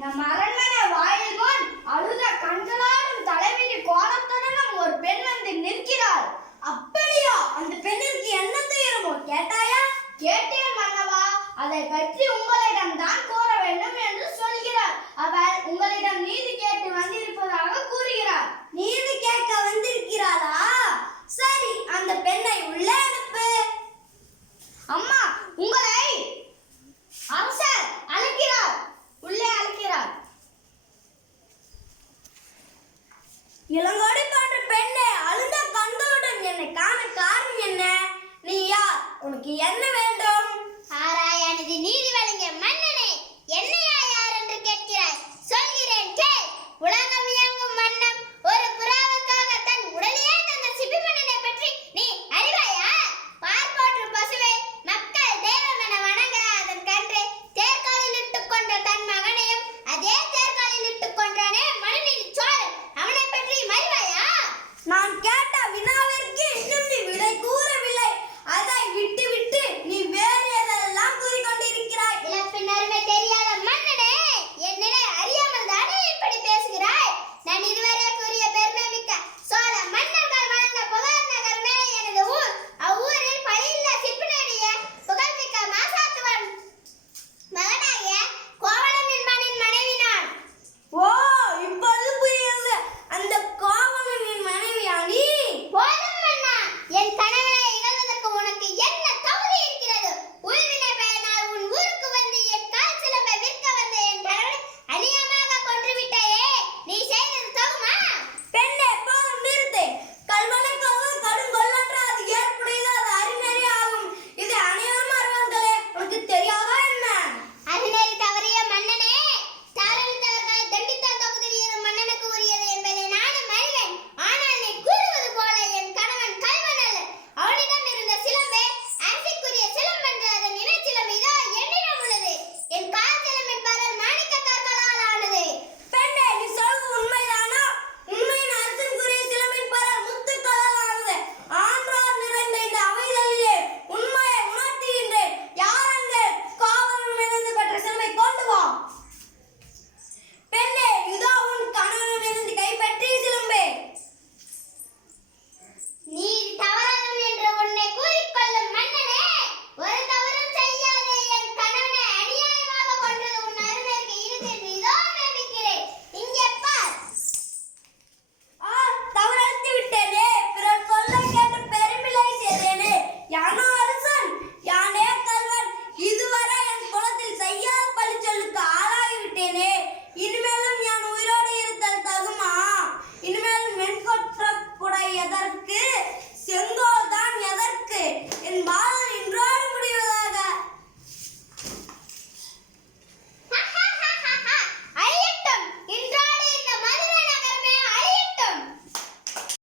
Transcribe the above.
நம் அரண்மனை வாயில் முன் அழுத கண்களாலும் தலைவிதி கோலத்துடனும் ஒரு பெண் வந்து நிற்கிறாள். அப்படியா? அந்த பெண்ணிற்கு என்ன துயரமோ? கேட்டாயா? கேட்டேன் மன்னவா. அதை பற்றி உங்களிடம் தான் கூற வேண்டும் என்று சொல்கிறார். அவள் உங்களிடம் நீதி கேட்டு வந்திருப்பதாக கூறுகிறார். நீதி கேட்க வந்திருக்கிறாளா சரி அந்த பெண்ணை உள்ளே நீர்